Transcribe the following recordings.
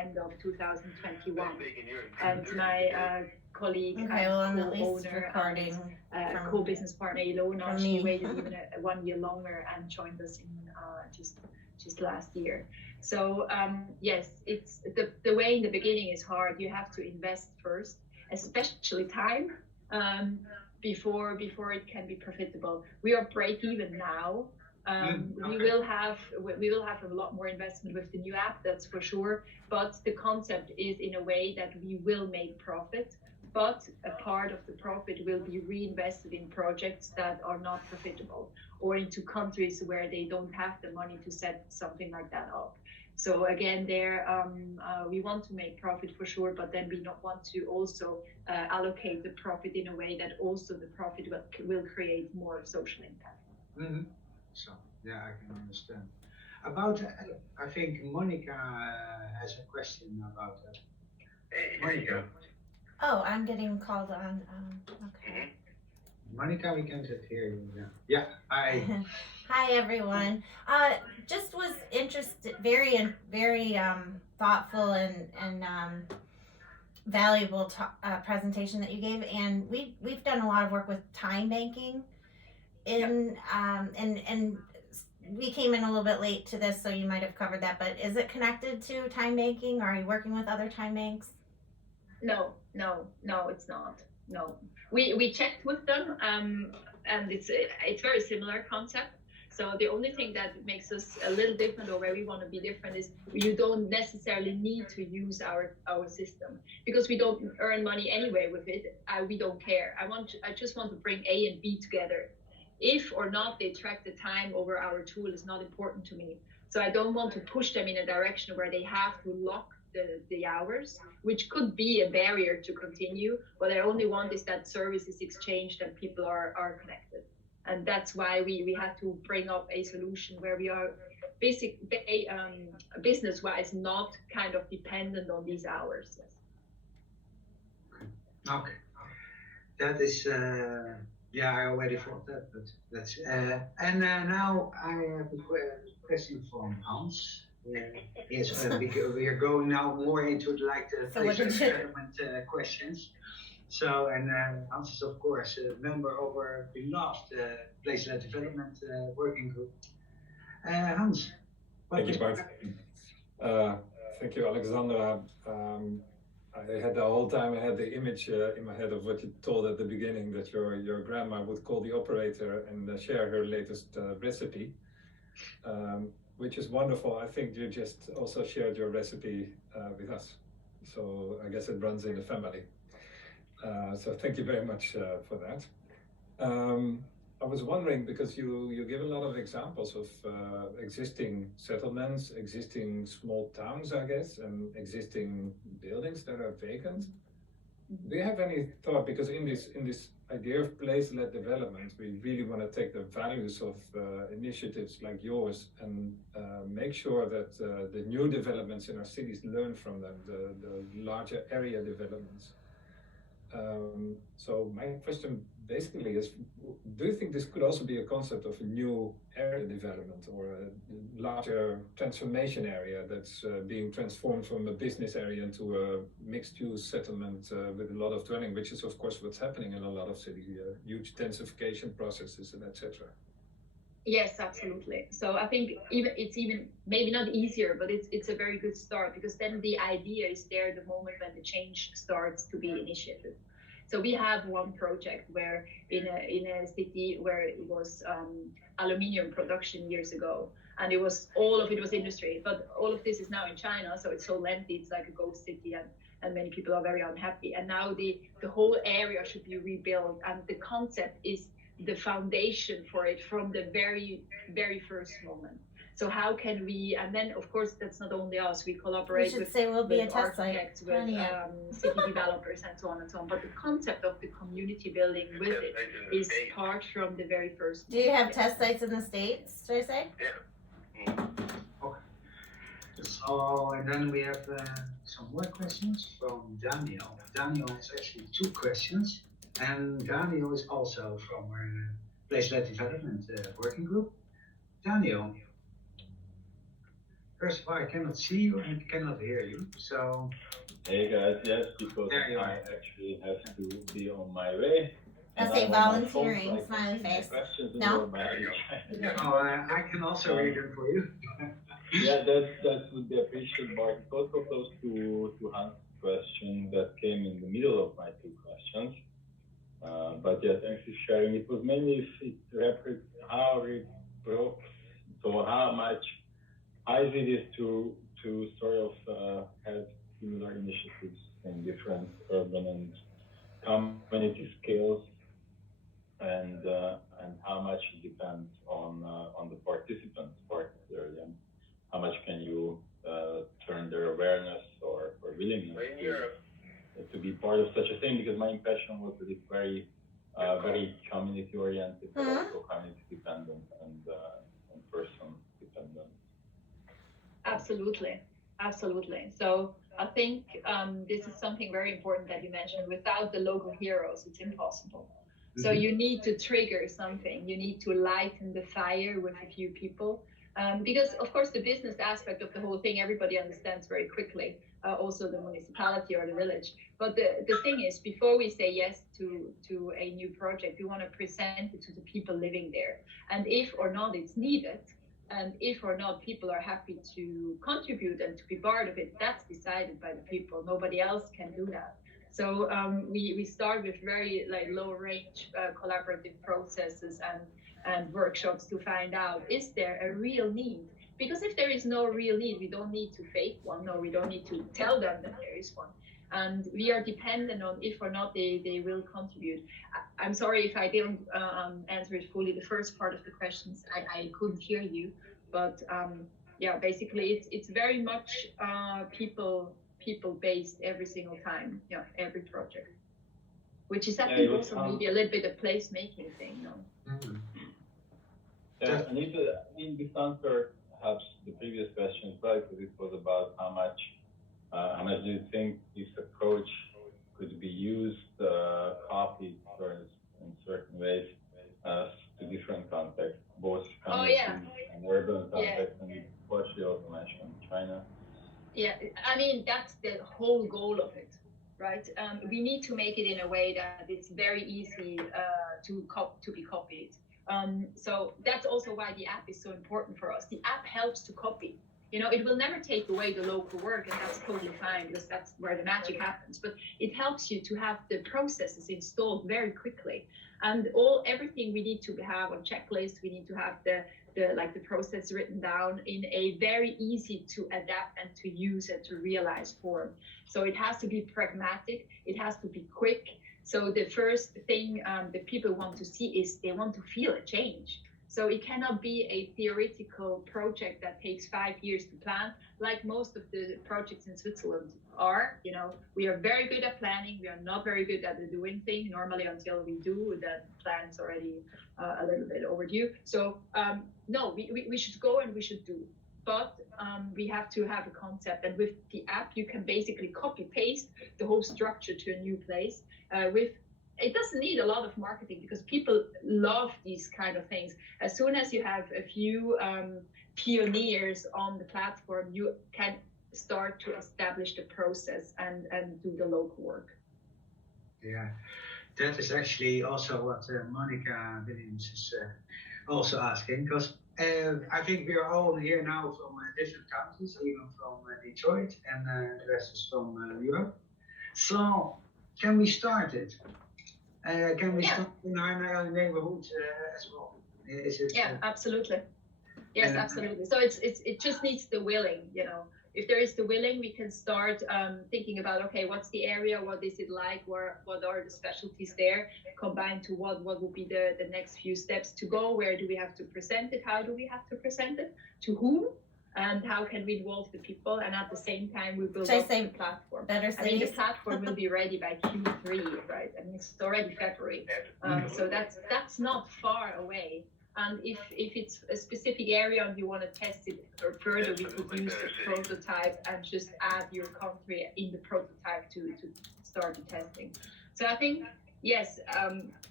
end of 2021. And my colleague, Okay, well, I'm at least co-owner, recording co-business partner Ilona, she waited even 1 year longer and joined us in just last year. So yes, it's the way in the beginning is hard. You have to invest first, especially time, before it can be profitable. We are break even now. We will have a lot more investment with the new app, that's for sure. But the concept is in a way that we will make profit, but a part of the profit will be reinvested in projects that are not profitable or into countries where they don't have the money to set something like that up. So again, we want to make profit for sure, but then we not want to also allocate the profit in a way that also the profit will create more social impact. Mm-hmm. So yeah, I can understand. About, I think Monica has a question about that. Monica. Oh, I'm getting called on. Okay. Monica, we can just hear you. Yeah. Hi. Hi everyone. Just was interested, very thoughtful and valuable presentation that you gave, and we've done a lot of work with time banking, and we came in a little bit late to this, so you might have covered that. But is it connected to time banking? Are you working with other time banks? No, it's not. No, we checked with them, and it's very similar concept. So the only thing that makes us a little different, or where we want to be different, is you don't necessarily need to use our system, because we don't earn money anyway with it. We don't care. I just want to bring A and B together. If or not they track the time over our tool is not important to me. So I don't want to push them in a direction where they have to lock the hours, which could be a barrier to continue. What I only want is that service is exchanged and people are connected. And that's why we have to bring up a solution where we are business-wise not kind of dependent on these hours. Yes. Okay. That is, yeah, I already thought that, but that's, and now I have a question from Hans. Yes, because we are going now more into like the development questions. So, and Hans is of course a member of our beloved place-led development working group. Hans. Thank you, Bart. Thank you, Alexandra. I had the whole time I had the image in my head of what you told at the beginning, that your grandma would call the operator and share her latest recipe, which is wonderful. I think you just also shared your recipe with us, so I guess it runs in the family. So thank you very much for that. I was wondering, because you give a lot of examples of existing settlements, existing small towns, I guess, and existing buildings that are vacant. Do you have any thought, because in this idea of place-led development, we really want to take the values of initiatives like yours and make sure that the new developments in our cities learn from them, the larger area developments. So my question basically is, do you think this could also be a concept of a new area development, or a larger transformation area that's being transformed from a business area into a mixed-use settlement with a lot of dwelling, which is of course what's happening in a lot of cities, huge densification processes and etc. Yes, absolutely. So I think it's even maybe not easier, but it's a very good start, because then the idea is there the moment when the change starts to be initiated. So we have one project where in a city where it was aluminium production years ago, and all of it was industry, but all of this is now in China, so it's so empty, it's like a ghost city, and many people are very unhappy. And now the whole area should be rebuilt, and the concept is the foundation for it from the very, very first moment. So how can we, and then of course that's not only us, we collaborate with architects, with city developers and so on and so on. But the concept of the community building with it is part from the very first. Do you have test sites in the States, should I say? Yeah. Okay. So, and then we have some more questions from Daniel. Daniel has actually 2 questions. And Daniel is also from our place-led development working group. Daniel, First of all, I cannot see you and cannot hear you. So. Hey guys, yes, because I actually have to be on my way. I'll say volunteering, smiley face. No? No, I can also read them for you. Yeah, that would be appreciated, Bart. It's also close to Hans' question that came in the middle of my two questions. But yeah, thanks for sharing. It was mainly how it broke, so how easy it is to sort of have similar initiatives in different urban and community scales, and how much it depends on the participants particularly, and how much can you turn their awareness or willingness to be part of such a thing, because my impression was that it's very community oriented, but also community dependent and person dependent. Absolutely. So I think this is something very important that you mentioned. Without the local heroes, it's impossible. So you need to trigger something. You need to lighten the fire with a few people. Because, of course, the business aspect of the whole thing, everybody understands very quickly, also the municipality or the village. But the thing is, before we say yes to a new project, we want to present it to the people living there. And if or not it's needed, and if or not people are happy to contribute and to be part of it, that's decided by the people. Nobody else can do that. So we start with very low range collaborative processes and workshops to find out, is there a real need? Because if there is no real need, we don't need to fake one, or we don't need to tell them that there is one. And we are dependent on if or not they will contribute. I'm sorry if I didn't answer it fully. The first part of the questions, I couldn't hear you. But yeah, basically it's very much people based every single time, every project. Which is, I think, also maybe a little bit a place-making thing, Yeah, I mean, this answer helps the previous question as well, because it was about how much do you think this approach could be used, copied in certain ways to different contexts, both community and urban contexts, and partially also mentioned China. Yeah, I mean, that's the whole goal of it, right? We need to make it in a way that it's very easy to be copied. So that's also why the app is so important for us. The app helps to copy. It will never take away the local work, and that's totally fine, because that's where the magic happens. But it helps you to have the processes installed very quickly, and everything we need to have on checklist. We need to have the process written down in a very easy to adapt and to use and to realize form. So it has to be pragmatic. It has to be quick. So the first thing that people want to see is they want to feel a change. So it cannot be a theoretical project that takes 5 years to plan, like most of the projects in Switzerland are. We are very good at planning. We are not very good at the doing thing. Normally, until we do, the plan's already a little bit overdue. So no, we should go and we should do. But we have to have a concept. And with the app, you can basically copy paste the whole structure to a new place. It doesn't need a lot of marketing, because people love these kind of things. As soon as you have a few pioneers on the platform, you can start to establish the process and do the local work. Yeah, that is actually also what Monica Williams is also asking, because I think we are all here now from different countries, even from Detroit, and the rest is from Europe. So can we start it? Can we start in our neighborhood as well? Absolutely. Yes, absolutely. So it just needs the willing. If there is the willing, we can start thinking about, okay, what's the area? What is it like? What are the specialties there? Combined to what will be the next few steps to go? Where do we have to present it? How do we have to present it? To whom? And how can we involve the people? And at the same time, we build up the platform. The platform will be ready by Q3, right? It's already February. So that's not far away. And if it's a specific area and you want to test it further, we could use the prototype and just add your country in the prototype to start the testing. So I think yes,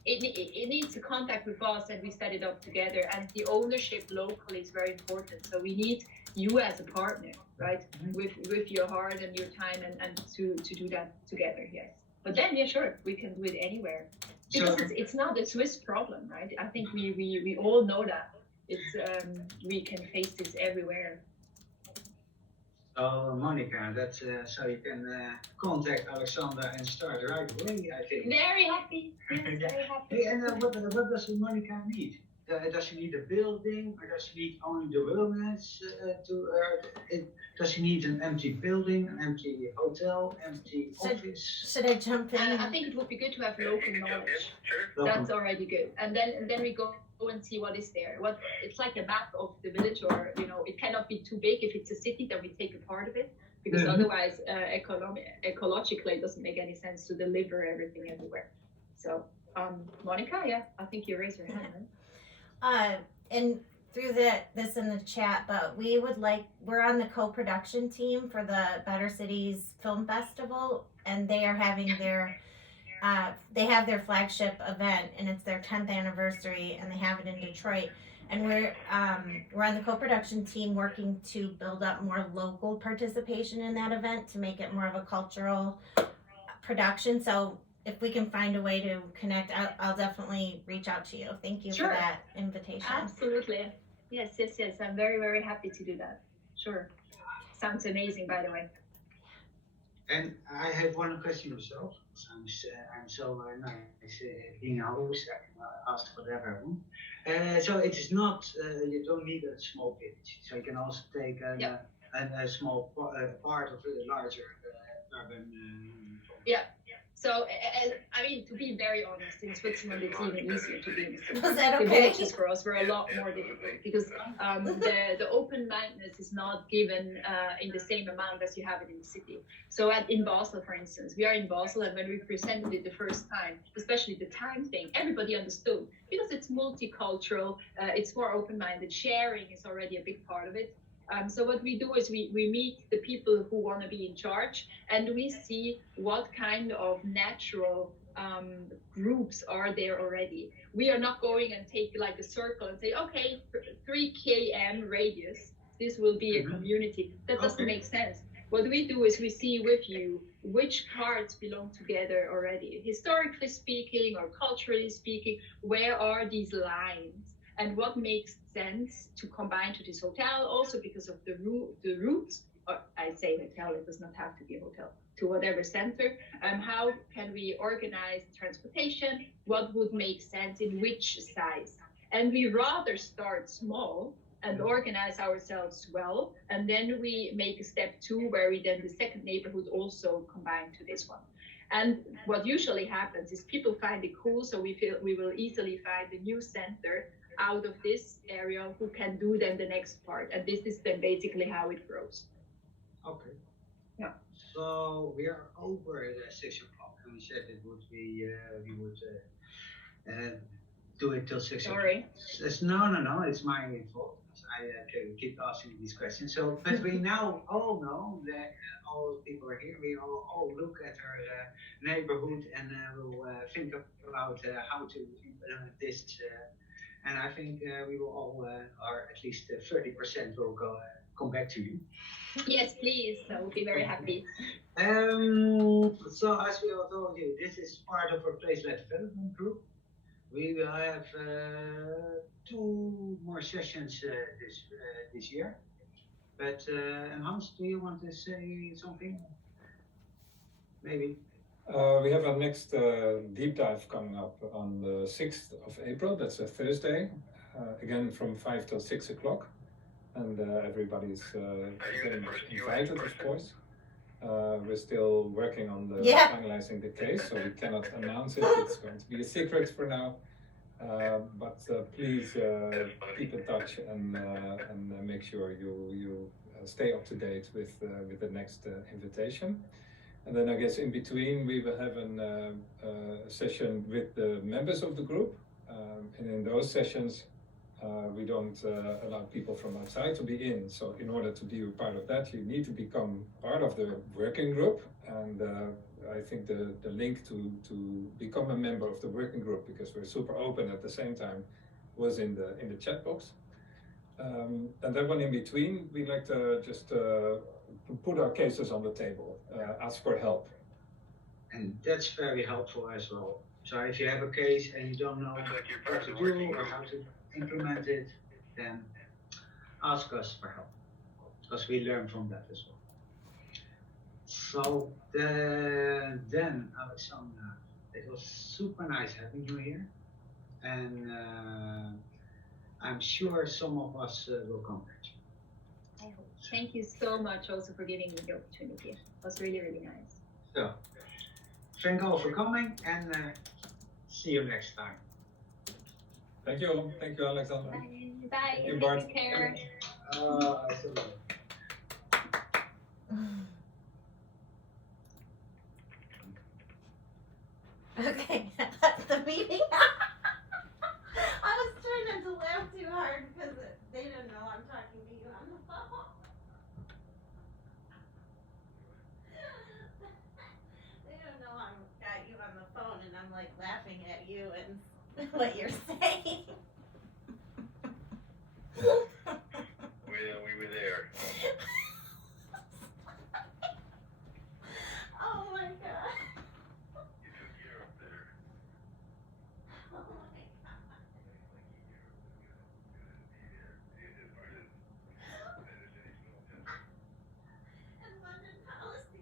it needs a contact with us, and we set it up together. And the ownership locally is very important. So we need you as a partner, right? With your heart and your time, and to do that together. Yes. But then, yeah, sure, we can do it anywhere, because it's not a Swiss problem, right? I think we all know that it's we can face this everywhere. So Monica, that's so you can contact Alexander and start right away. I think. Very happy. Yes, very happy. Hey, and what does Monica need? Does she need a building, or does she need only the wellness does she need an empty building, an empty hotel, empty office? Should I jump in? I think it would be good to have local knowledge. That's already good. And then we go and see what is there. What it's like a map of the village, or it cannot be too big. If it's a city, then we take a part of it, because otherwise, ecologically, it doesn't make any sense to deliver everything everywhere. So, Monica, yeah, I think you raise your hand. And through this in the chat, but we're on the co-production team for the Better Cities Film Festival, and they are having they have their flagship event, and it's their 10th anniversary, and they have it in Detroit. And we're on the co-production team working to build up more local participation in that event to make it more of a cultural production. So if we can find a way to connect, I'll definitely reach out to you. Thank you for that invitation. Absolutely. Yes. I'm very, very happy to do that. Sure. Sounds amazing, by the way. And I have one question myself. I'm so nice being a host. I can ask whatever I want. So it is not, you don't need a small village. So you can also take a small part of a larger urban. Yeah. So, I mean, to be very honest, in Switzerland, it's even easier to be in the city. Was that okay? The villages for us were a lot more difficult, because the open-mindedness is not given in the same amount as you have it in the city. So in Basel, for instance, we are in Basel, and when we presented it the first time, especially the time thing, everybody understood, because it's multicultural, it's more open-minded. Sharing is already a big part of it. So what we do is we meet the people who want to be in charge, and we see what kind of natural groups are there already. We are not going and take like a circle and say, okay, 3 km radius, this will be a community. That doesn't make sense. What we do is we see with you which parts belong together already. Historically speaking, or culturally speaking, where are these lines? And what makes sense to combine to this hotel, also because of the routes, or I say hotel, it does not have to be a hotel, to whatever center. How can we organize transportation? What would make sense in which size? And we rather start small and organize ourselves well, and then we make a step 2 where we then the second neighborhood also combine to this one. And what usually happens is people find it cool, so we feel we will easily find a new center out of this area who can do then the next part, and this is then basically how it grows. Okay. Yeah. So we are over the 6 o'clock, and we said it would be we would do it till 6 o'clock. Sorry. No, it's my fault. I keep asking these questions. So, but we now all know that all people are here. We all look at our neighborhood, and we'll think about how to implement this. And I think we will all, or at least 30% will come back to you. Yes, please. I will be very happy. So as we all told you, this is part of our place-led development group. We will have 2 more sessions this year. But Hans, do you want to say something? Maybe. We have our next deep dive coming up on the 6th of April. That's a Thursday, again from 5 till 6 o'clock. And everybody's invited, of course. We're still working on finalizing the case, so we cannot announce it. It's going to be a secret for now. But please keep in touch and make sure you stay up to date with the next invitation. And then I guess in between we will have a session with the members of the group, and in those sessions We don't allow people from outside to be in. So in order to be a part of that, you need to become part of the working group. And I think the link to become a member of the working group, because we're super open at the same time, was in the chat box. And that one in between, we like to just put our cases on the table, ask for help. And that's very helpful as well. So if you have a case and you don't know what to do or how to implement it, then ask us for help, because we learn from that as well. So then, Alexandra, it was super nice having you here, and I'm sure some of us will contact you. I hope. Thank you so much also for giving me the opportunity. It was really, really nice. So, thank you all for coming, and see you next time. Thank you. Thank you, Alexandra. Bye. Bye. Thank you, Bart. Take care. Okay, the meeting. I was trying not to laugh too hard because they didn't know I'm talking to you on the phone. They don't know I'm got you on the phone and I'm like laughing at you and what you're saying. We were there. Oh my god. You took care of there. Oh my god. And London policy.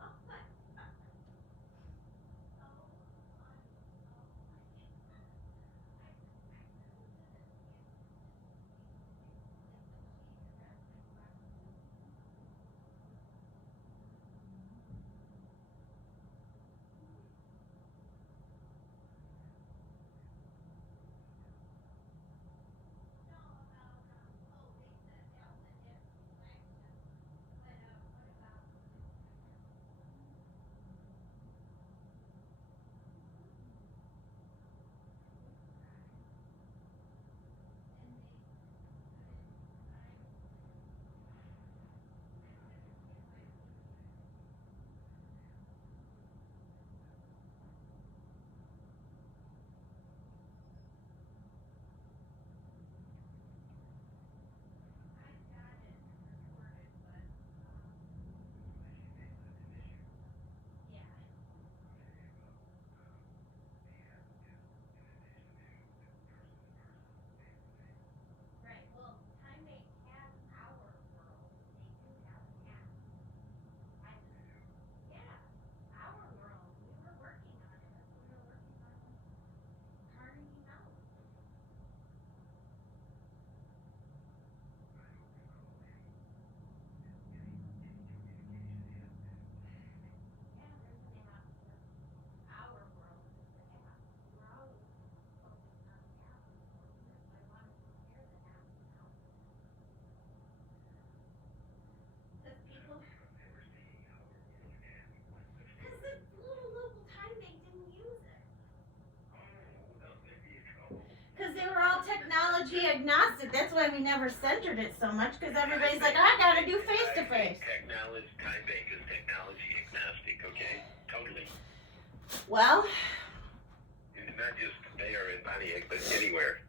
Oh my god. Right. Well, Timebank has our world. They do have an app. I just, yeah, our world. We were working on it. We were working on Carnegie Mellon. Yeah, there's an app. Our world is the app. We're always focused on the app, unfortunately. So I wanted to share the app now. Because people. Because the little local time bank didn't use it. Because they were all technology agnostic. That's why we never centered it so much. Because everybody's like, I gotta do face to face. Technology, Timebank is technology agnostic, okay? Totally. Well, Not just there in Pontiac, but anywhere.